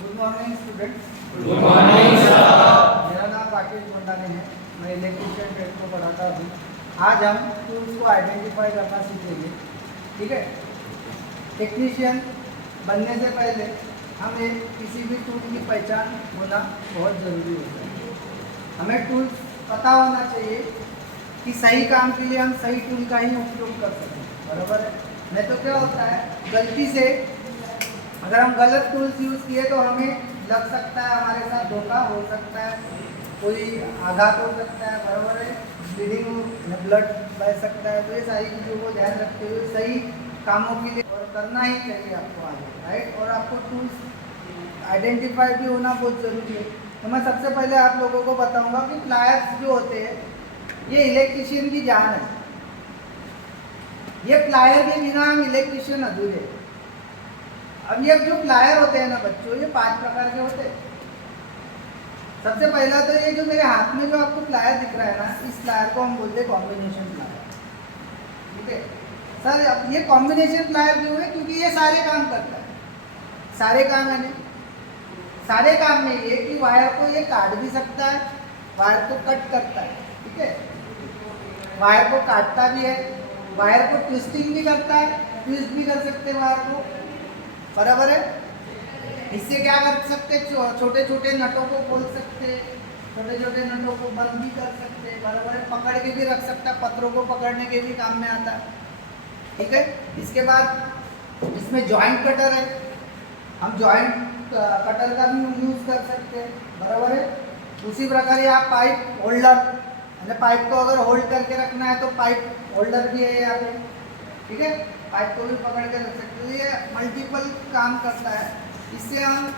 Good morning student. Good morning sir. मेरा नाम राकेश भंडारे है। मैं इलेक्ट्रिशियन ट्रेड को पढ़ाता हूँ। आज हम टूल्स को आइडेंटिफाई करना सीखेंगे। ठीक है। टेक्नीशियन बनने से पहले हमें किसी भी टूल की पहचान होना बहुत ज़रूरी होता है। हमें टूल्स पता होना चाहिए कि सही काम के लिए हम सही टूल का ही उपयोग कर सकें। बराबर है। नहीं तो क्या होता है, गलती से अगर हम गलत टूल्स यूज़ किए तो हमें लग सकता है, हमारे साथ धोखा हो सकता है, कोई आघात हो सकता है। बराबर है। ब्लीडिंग ब्लड बह सकता है। तो ये सारी चीज़ों को ध्यान रखते हुए सही कामों के लिए और करना ही चाहिए आपको आगे, राइट। और आपको टूल्स आइडेंटिफाई भी होना बहुत ज़रूरी है। तो मैं सबसे पहले आप लोगों को बताऊंगा कि प्लायर्स जो होते हैं ये इलेक्ट्रिशियन की जान है। ये प्लायर के बिना हम इलेक्ट्रिशियन अधूरे हैं। अब ये जो प्लायर होते हैं ना बच्चों, ये 5 प्रकार के होते हैं। सबसे पहला तो ये जो मेरे हाथ में जो आपको प्लायर दिख रहा है ना, इस प्लायर को हम बोलते हैं कॉम्बिनेशन प्लायर। ठीक है सर। अब ये कॉम्बिनेशन प्लायर क्यों है? क्योंकि ये सारे काम करता है। सारे काम यानी सारे काम में ये कि वायर को ये काट भी सकता है, वायर को कट करता है। ठीक है। वायर को काटता भी है, वायर को ट्विस्टिंग भी करता है, ट्विस्ट भी कर सकते हैं वायर को। बराबर है। इससे क्या कर सकते, छोटे छोटे नटों को खोल सकते, छोटे छोटे नटों को बंद भी कर सकते। बराबर है। पकड़ के भी रख सकता है, पत्थरों को पकड़ने के भी काम में आता है। ठीक है। इसके बाद इसमें जॉइंट कटर है, हम जॉइंट कटर का भी यूज कर सकते हैं। बराबर है। उसी प्रकार ये आप पाइप होल्डर, पाइप को अगर होल्ड करके रखना है तो पाइप होल्डर भी है यहाँ पे। ठीक है। पाइप को भी पकड़ के रख सकते हैं। ये मल्टीपल काम करता है। इससे हम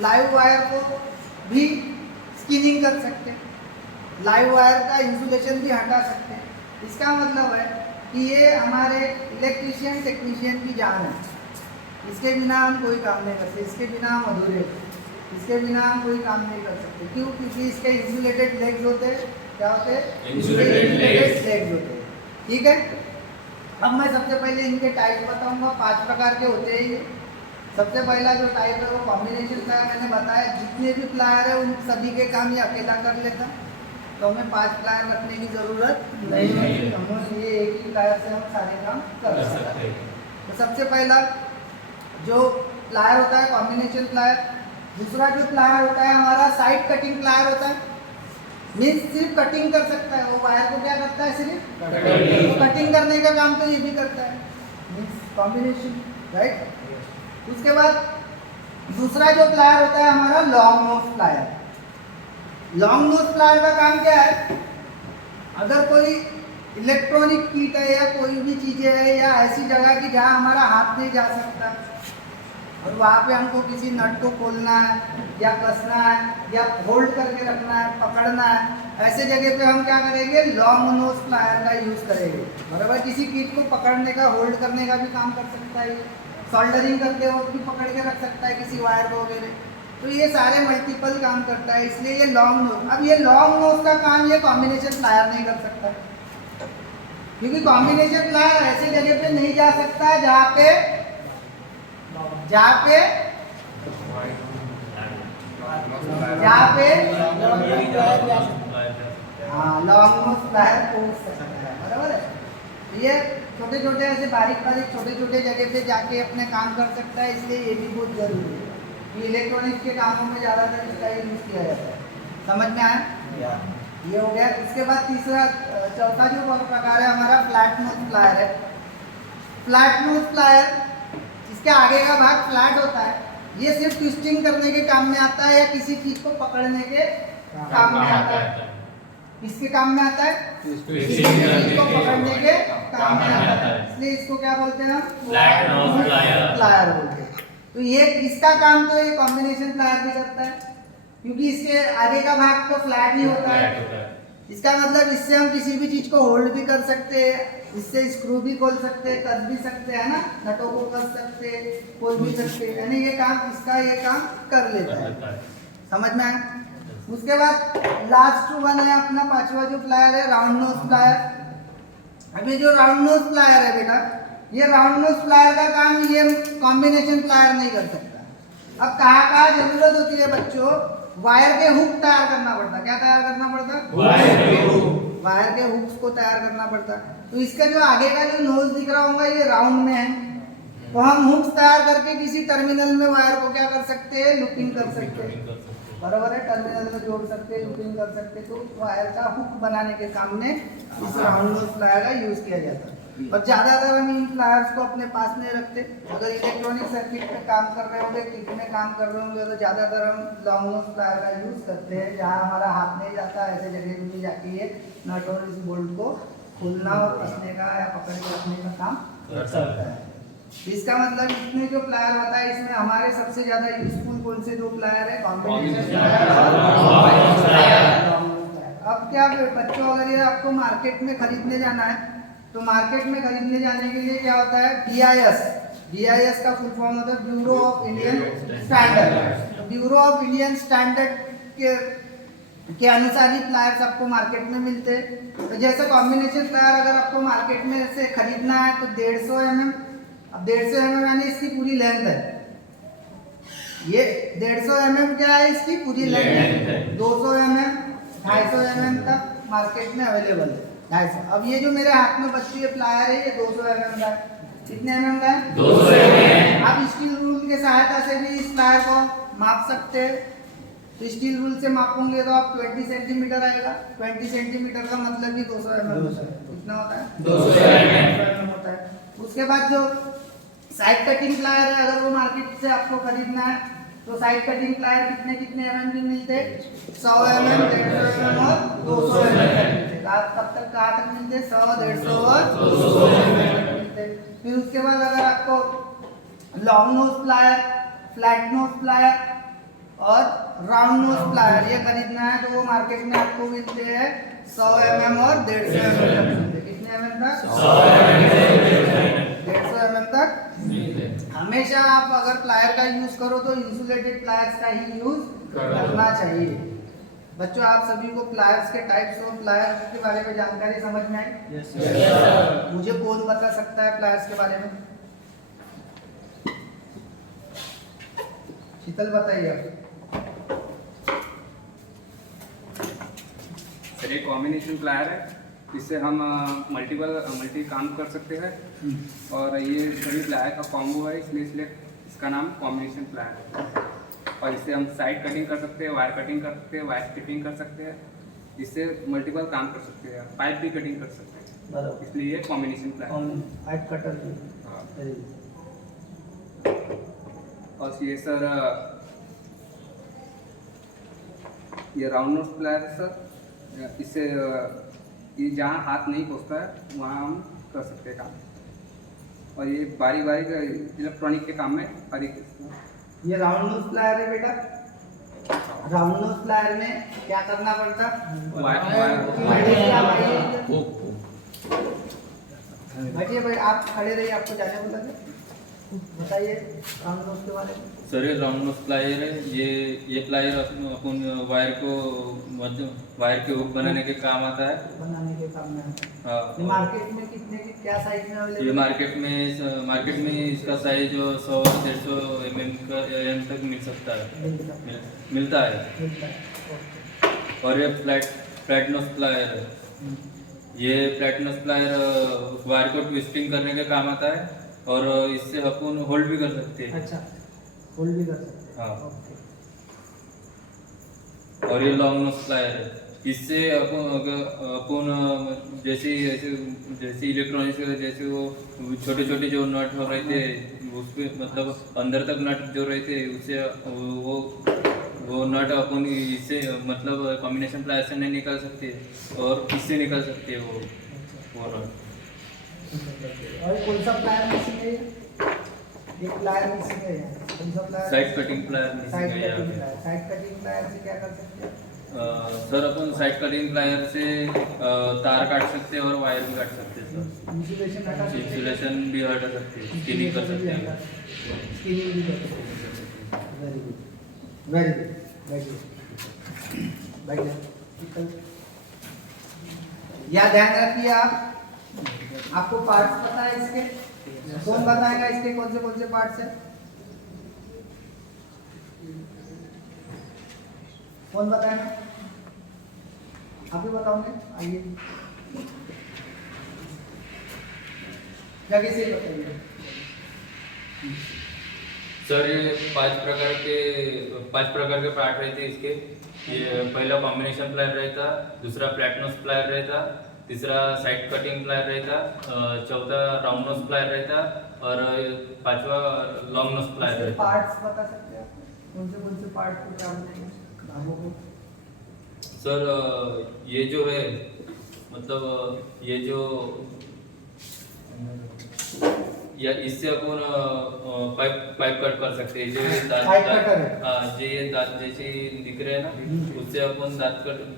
लाइव वायर को भी स्किनिंग कर सकते हैं, लाइव वायर का इंसुलेशन भी हटा सकते हैं। इसका मतलब है कि ये हमारे इलेक्ट्रिशियन टेक्नीशियन की जान है। इसके बिना हम कोई काम नहीं कर सकते, इसके बिना हम अधूरे हैं, इसके बिना हम कोई काम नहीं कर सकते। क्यों? क्योंकि इसके इंसुलेटेड लेग्स होते हैं। क्या होते हैं? इंसुलेटेड लेग्स होते हैं। ठीक है। अब मैं सबसे पहले इनके टाइप बताऊंगा। 5 प्रकार के होते हैं ये। सबसे पहला जो टाइप है वो कॉम्बिनेशन प्लायर। मैंने बताया जितने भी प्लायर है उन सभी के काम ये अकेला कर लेता, तो हमें 5 प्लायर रखने की ज़रूरत नहीं है। हम ये एक ही प्लायर से हम सारे काम कर सकते हैं। तो सबसे पहला जो प्लायर होता है कॉम्बिनेशन प्लायर। दूसरा जो प्लायर होता है हमारा साइड कटिंग प्लायर होता है। मीन्स सिर्फ कटिंग कर सकता है, वो वायर को क्या करता है? सिर्फ कटिंग करने का काम तो ये भी करता है, मीन्स कॉम्बिनेशन, राइट। उसके बाद दूसरा जो प्लायर होता है हमारा long nose plier. Long nose plier का काम क्या है? अगर कोई इलेक्ट्रॉनिक कीट है या कोई भी चीज़ें है या ऐसी जगह की जहाँ हमारा हाथ नहीं जा सकता और वहाँ पे हमको किसी नट को खोलना है या कसना है या होल्ड करके रखना है, पकड़ना है, ऐसे जगह पे हम क्या करेंगे? लॉन्ग नोज प्लायर का यूज़ करेंगे। बराबर। किसी कीट को पकड़ने का, होल्ड करने का भी काम कर सकता है। सोल्डरिंग करते वक्त भी पकड़ के रख सकता है किसी वायर को वगैरह। तो ये सारे मल्टीपल काम करता है, इसलिए ये लॉन्ग नोज। अब ये लॉन्ग नोज का काम ये कॉम्बिनेशन प्लायर नहीं कर सकता, क्योंकि कॉम्बिनेशन प्लायर ऐसी जगह पे नहीं जा सकता जहाँ पे हाँ लॉन्ग नोज प्लायर पहुंच सकता है। बराबर है। ये छोटे छोटे ऐसे बारीक छोटे छोटे जगह पे जाके अपने काम कर सकता है, इसलिए ये भी बहुत जरूरी है। ये इलेक्ट्रॉनिक्स के कामों में ज़्यादातर इसका यूज़ किया जाता है। समझ में आया? ये हो गया। इसके बाद चौथा जो प्रकार है हमारा फ्लैट नोज प्लायर है। फ्लैट नोज प्लायर, इसके आगे का भाग फ्लैट होता है। ये सिर्फ ट्विस्टिंग करने के काम में आता है या किसी चीज को पकड़ने के काम में आता है। किसके काम में आता है? किसी चीज को पकड़ने के काम में आता है। इसलिए इसको क्या बोलते हैं? हम फ्लैट नोज प्लायर बोलते हैं। तो ये इसका काम तो ये कॉम्बिनेशन प्लायर भी करता है, क्योंकि इसके आगे का भाग तो फ्लैट ही होता है। इसका मतलब इससे हम किसी भी चीज को होल्ड भी कर सकते हैं, इससे स्क्रू भी खोल सकते हैं, कस भी सकते हैं ना, नटों को कस सकते हैं, खोल भी सकते हैं, यानी ये काम इसका ये काम कर लेता है। समझ में आया? उसके बाद लास्ट वन है अपना 5वां जो प्लायर है राउंड नोज प्लायर। अभी जो राउंड नोज प्लायर है बेटा, ये राउंड नोज प्लायर का काम ये कॉम्बिनेशन प्लायर नहीं कर सकता। अब कहाँ कहाँ जरूरत होती है बच्चों, वायर के हुक तैयार करना पड़ता है। क्या तैयार करना पड़ता है? वायर के हुक्स को तैयार करना पड़ता है। तो इसका जो आगे का जो नोज दिख रहा होगा ये राउंड में है, तो हम हुक्स तैयार करके किसी टर्मिनल में वायर को क्या कर सकते हैं? लूपिंग कर सकते हैं, बराबर है। टर्मिनल में जोड़ सकते हैं, लूपिंग कर सकते हैं। तो वायर का हुक बनाने के काम में इस राउंड नोज प्लायर का यूज किया जाता है। और ज़्यादातर हम इन प्लायर्स को अपने पास नहीं रखते। अगर इलेक्ट्रॉनिक सर्किट पे काम कर रहे होंगे, किट में काम कर रहे होंगे, तो ज़्यादातर हम लॉन्ग नोज प्लायर का यूज़ करते हैं, जहाँ हमारा हाथ नहीं जाता, ऐसे जगह में जाके ये नट और इस बोल्ट को खोलना और कसने का या पकड़ के रखने का काम करता है। इसका मतलब इसमें जो प्लायर होता है, इसमें हमारे सबसे ज़्यादा यूजफुल कौन से दो प्लायर है? कॉम्बिनेशन प्लायर और अब क्या बच्चों, अगर ये आपको मार्केट में खरीदने जाना है, तो मार्केट में खरीदने जाने के लिए क्या होता है? BIS का फुल फॉर्म होता है bureau of Indian standard. Bureau of Indian standard के अनुसार ही प्लायर्स आपको मार्केट में मिलते हैं। तो जैसे कॉम्बिनेशन प्लायर अगर आपको मार्केट में से खरीदना है तो 150 mm, अब 150 mm यानी इसकी पूरी लेंथ है, ये 150 mm क्या है? इसकी पूरी लेंथ है। 200 mm 250 mm तक मार्केट में अवेलेबल है। 250। अब ये जो मेरे हाथ में बच्ची है प्लायर है, ये 200 mm का है। कितने mm का है? 200 mm। आप स्टील रूल की सहायता से भी इस प्लायर को माप सकते हैं। तो स्टील रूल से मापोगे तो आप 20 सेंटीमीटर आएगा। 20 सेंटीमीटर का मतलब कि 200 mm होता है। कितना होता है? 200 mm होता है। उसके बाद जो साइड कटिंग प्लायर है, अगर वो मार्केट से आपको खरीदना है, तो साइड कटिंग प्लायर कितने कितने mm के मिलते हैं? 100 mm, 150 mm और 200 mm मिलते। तब तक कहाँ तक मिलते? 100, 150 और 200 mm मिलते। फिर उसके बाद अगर आपको long nose plier, flat knows plier और राउंड नोज प्लायर ये खरीदना है, तो वो मार्केट में आपको मिलते हैं 100 mm और 150 mm मिलते। कितने mm तक? 150 mm तक। हमेशा आप अगर प्लायर का यूज करो तो इंसुलेटेड प्लायर्स का ही यूज करना चाहिए। बच्चों, आप सभी को प्लायर्स के टाइप्स और प्लायर्स के बारे में जानकारी समझ में आई? यस। मुझे कौन बता सकता है प्लायर्स के बारे में? शीतल बताइए आप। सर, ये कॉम्बिनेशन प्लायर है, इससे हम मल्टी काम कर सकते हैं। और ये सभी प्लायर का कॉम्बो है, इसलिए इसका नाम कॉम्बिनेशन प्लायर है। और इससे हम साइड कटिंग कर सकते हैं, वायर कटिंग कर सकते हैं, वायर स्ट्रिपिंग कर सकते हैं। इससे मल्टीपल काम कर सकते हैं, पाइप भी कटिंग कर सकते हैं, इसलिए ये कॉम्बिनेशन प्लायर पाइप कटर भी। और ये सर, ये राउंड नोज प्लायर है सर। इससे ये जहाँ हाथ नहीं पहुँचता है वहाँ हम कर सकते हैं काम। और ये बारी बारी का इलेक्ट्रॉनिक के काम में ये राउंड नोज प्लायर है बेटा। राउंड नोज प्लायर में क्या करना पड़ता? बैठिए भाई, आप खड़े रहिए, आपको जाने बोला था। बताइए राउंड नोज के बारे में। सर, ये राउंड नोज प्लायर है। ये प्लायर अपन वायर को मतलब वायर के हुक बनाने के काम आता है। बनाने के काम में आता है। हाँ। ये मार्केट में कितने की क्या साइज में अवेलेबल? ये मार्केट में इसका साइज 100-150 mm तक मिल सकता है। मिलता है। और ये फ्लैट नोज प्लायर है। ये फ्लैट नोज प्लायर वायर को ट्विस्टिंग करने के काम आता है, और इससे अपन होल्ड भी कर सकते हैं। अच्छा, होल्ड भी कर सकते हैं। हाँ। ओके। और ये लॉन्ग नोज प्लायर है। इससे अपन जैसे इलेक्ट्रॉनिक्स जैसे वो छोटे छोटे जो नट हो रहे थे उसपे, मतलब अंदर तक नट जो रहे थे, उससे वो नट अपन इससे मतलब कॉम्बिनेशन प्लायर से नहीं निकाल सकते, और इससे निकाल सकते वो नट। और कौन सा प्लायर मिसिंग है? एक प्लायर मिसिंग है। कौन सा plier? Side cutting plier missing है यहाँ पे। साइड कटिंग प्लायर से क्या कर सकते हैं? सर, अपन साइड कटिंग प्लायर से तार काट सकते हैं और वायर भी काट सकते हैं सर। इंसुलेशन हटा सकते हैं। इंसुलेशन भी हटा सकते हैं, स्किनिंग कर सकते हैं। स्किनिंग भी कर सकते हैं। Very good, very good. बैठिए। या ध्यान रखिए आपको पार्ट्स पता है इसके? कौन बताएगा इसके कौन से पार्ट्स है? कौन बताएगा? आप ही बताओगे, आइए जगह से बताइए। सर ये पांच प्रकार के पार्ट रहते इसके। ये पहला कॉम्बिनेशन प्लायर रहता, दूसरा प्लैटनोस प्लायर रहता, तीसरा साइड कटिंग प्लायर रहता, चौथा राउंड नोस प्लायर रहता और पांचवा लॉन्ग नोस प्लायर रहता। पार्ट्स बता सकते हैं कौन से पार्ट को क्या बोलेंगे भागों को? सर ये जो है मतलब ये जो या इससे अपन पाइप कट कर सकते हैं। जो ये दांत पाइप कटर है। हाँ, जो ये दांत जैसे दिख रहे हैं ना, उससे अपन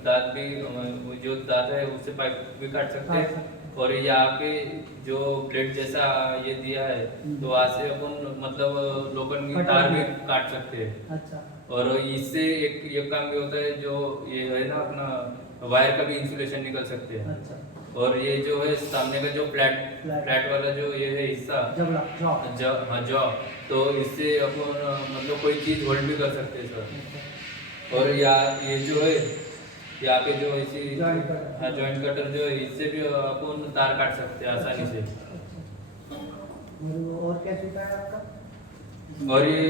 दांत भी जो दांत है उससे पाइप भी काट सकते हैं। और ये आके जो प्लेट जैसा ये दिया है तो वहाँ से अपन मतलब लोखंड की तार भी काट सकते हैं। अच्छा। और इससे एक काम भी होता है, जो ये है ना अपना वायर का भी इंसुलेशन निकल सकते हैं। अच्छा। और ये जो है सामने का जो फ्लैट वाला जो ये है हिस्सा जॉ, तो इससे अपन मतलब कोई चीज होल्ड भी कर सकते हैं सर। और ये जो है यहाँ पे जो ऐसी जॉइंट कटर जो है इससे भी अपन तार काट सकते हैं आसानी से। और क्या छूटा है आपका? और ये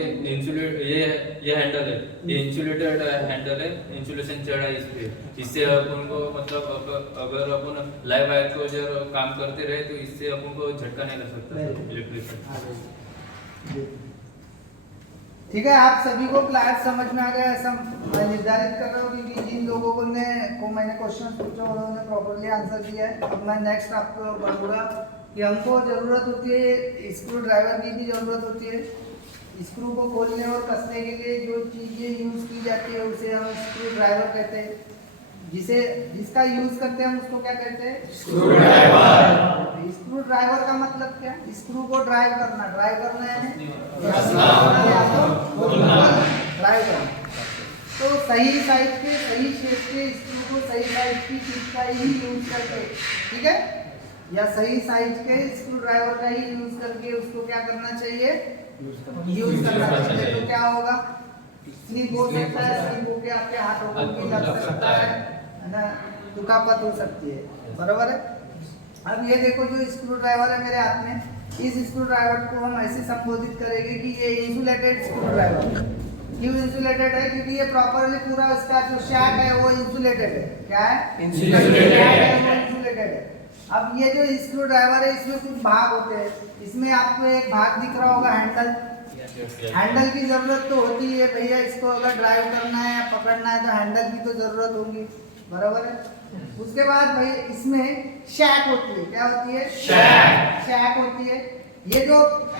हैंडल है, ये इंसुलेटेड हैंडल है, इंसुलेशन चढ़ा है इस पे। इससे अपन को मतलब अगर अपन लाइव वायर को जब काम करते रहे तो इससे अपन को झटका नहीं लग सकता इलेक्ट्रिक। ठीक है, आप सभी को क्लास समझ में आ गया ऐसा मैं निर्धारित कर रहा हूँ, क्योंकि जिन लोगों को मैंने क्वेश्चन पूछा उन्होंने प्रॉपर्ली आंसर दिया है। अब मैं नेक्स्ट आपको बताऊंगा कि हमको ज़रूरत होती है स्क्रू ड्राइवर की भी ज़रूरत होती है। स्क्रू को खोलने और कसने के लिए जो चीज़ें यूज़ की जाती है उसे हम स्क्रू ड्राइवर कहते हैं। जिसका यूज़ करते हैं हम उसको क्या कहते हैं? Screw driver. स्क्रू ड्राइवर का मतलब क्या? स्क्रू को ड्राइव करना यानी ड्राइव करना। तो सही साइज के सही शेप के स्क्रू को सही साइज की चीज का ही यूज करके, ठीक है, या सही साइज के स्क्रू ड्राइवर का ही यूज करके उसको क्या करना चाहिए? यूज करना चाहिए। तो क्या होगा? स्लिप हो सकता है, स्लिप होके आपके हाथों को भी लग सकता है ना, दुखापत हो सकती है, बराबर है। अब ये देखो जो स्क्रू ड्राइवर है मेरे हाथ में, इस स्क्रू ड्राइवर को हम ऐसे संबोधित करेंगे कि ये इंसुलेटेड स्क्रू ड्राइवर। क्यों इंसुलेटेड है? क्योंकि ये प्रॉपर्ली पूरा इसका जो शैक है वो इंसुलेटेड है। क्या है? इंसुलेटेड है। अब ये जो स्क्रू ड्राइवर है इसमें कुछ भाग होते हैं। इसमें आपको एक भाग दिख रहा होगा हैंडल। हैंडल की जरूरत तो होती है भैया, इसको अगर ड्राइव करना है या पकड़ना है तो हैंडल की तो जरूरत होगी, बराबर है। उसके बाद भाई इसमें शैक होती है। क्या होती है? शैक होती है। ये जो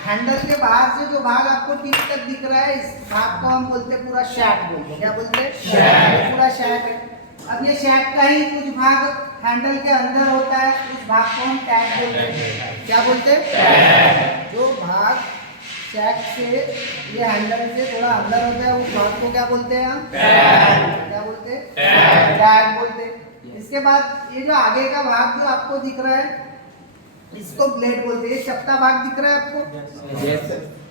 हैंडल के बाहर से जो भाग आपको टिप तक दिख रहा है, इस भाग को हम बोलते हैं पूरा शैक बोलते हैं। क्या बोलते हैं? शैक। पूरा शैक है। अब ये शैक का ही कुछ भाग हैंडल के अंदर होता है, उस भाग को हम टैग बोलते हैं। क्या बोलते हैं? जो भाग शैक से ये हैंडल से थोड़ा अंदर होता है उस भाग को क्या बोलते हैं हम? क्या बोलते हैं? टैग बोलते हैं। इसके बाद ये जो आगे का भाग जो आपको दिख रहा है इसको ब्लेड बोलते हैं। ये चपटा भाग दिख रहा है आपको?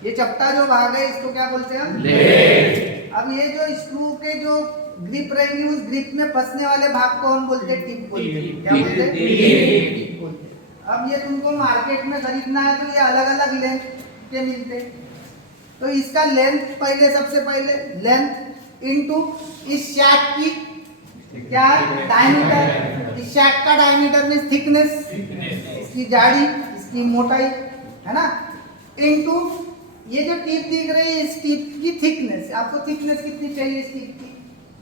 ये चपटा जो भाग है इसको क्या बोलते हैं हम? ब्लेड। अब ये जो स्क्रू के जो ग्रिप रहेगी उस ग्रिप में फंसने वाले भाग को हम बोलते हैं टिप बोलते हैं। क्या बोलते हैं? टिप बोलते हैं। अब ये तुमको मार्केट में खरीदना है तो ये अलग अलग लेंथ के मिलते हैं। तो इसका लेंथ सबसे पहले लेंथ इनटू इस शैक की क्या डायमीटर, इस शैक का डायमीटर में थिकनेस, इसकी जाड़ी, इसकी मोटाई, है ना, इनटू ये जो टिप दिख रही है इस टिप की थिकनेस। आपको थिकनेस कितनी चाहिए इस टिप की?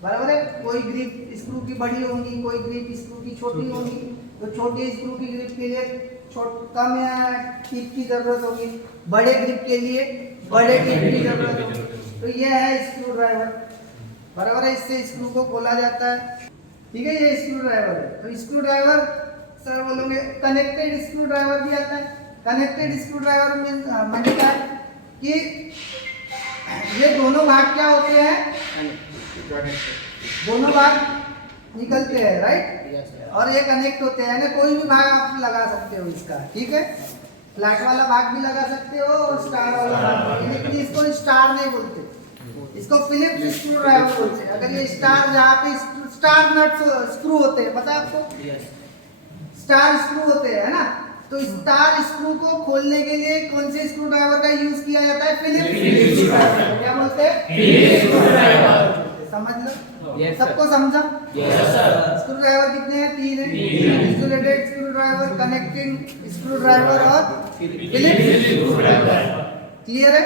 बराबर है। कोई ग्रिप स्क्रू की बड़ी होगी, कोई ग्रिप स्क्रू की छोटी होगी। तो छोटी स्क्रू की ग्रिप के लिए कम टिप की जरूरत होगी, बड़े ग्रिप के लिए बड़े टिप की जरूरत होगी। तो ये है स्क्रू ड्राइवर, बराबर है। इससे स्क्रू को खोला जाता है, ठीक है। ये स्क्रू ड्राइवर है। तो स्क्रू ड्राइवर सर बोलोगे कनेक्टेड स्क्रू ड्राइवर भी आता है। कनेक्टेड स्क्रू ड्राइवर में क्या है कि ये दोनों भाग क्या होते हैं? दोनों भाग निकलते हैं, राइट, और ये कनेक्ट होते हैं। यानी कोई भी भाग आप लगा सकते हो इसका, ठीक है। फ्लैट वाला भाग भी लगा सकते हो और स्टार वाला भाग भी, लेकिन इसको स्टार नहीं बोलते, इसको फिलिप्स स्क्रू ड्राइवर बोलते हैं। अगर ये स्टार जहाँ पे स्टार नट स्क्रू होते हैं, पता है आपको, स्टार स्क्रू होते हैं, है ना, तो स्टार स्क्रू को खोलने के लिए कौन से स्क्रू ड्राइवर का यूज किया जाता है? Philips screw driver. क्या बोलते हैं? Philips screw driver. समझ लो, सबको समझा? स्क्रू ड्राइवर कितने हैं? 3 है, insulated screw driver, connecting screw driver और फिलिप्स स्क्रू ड्राइवर। क्लियर है?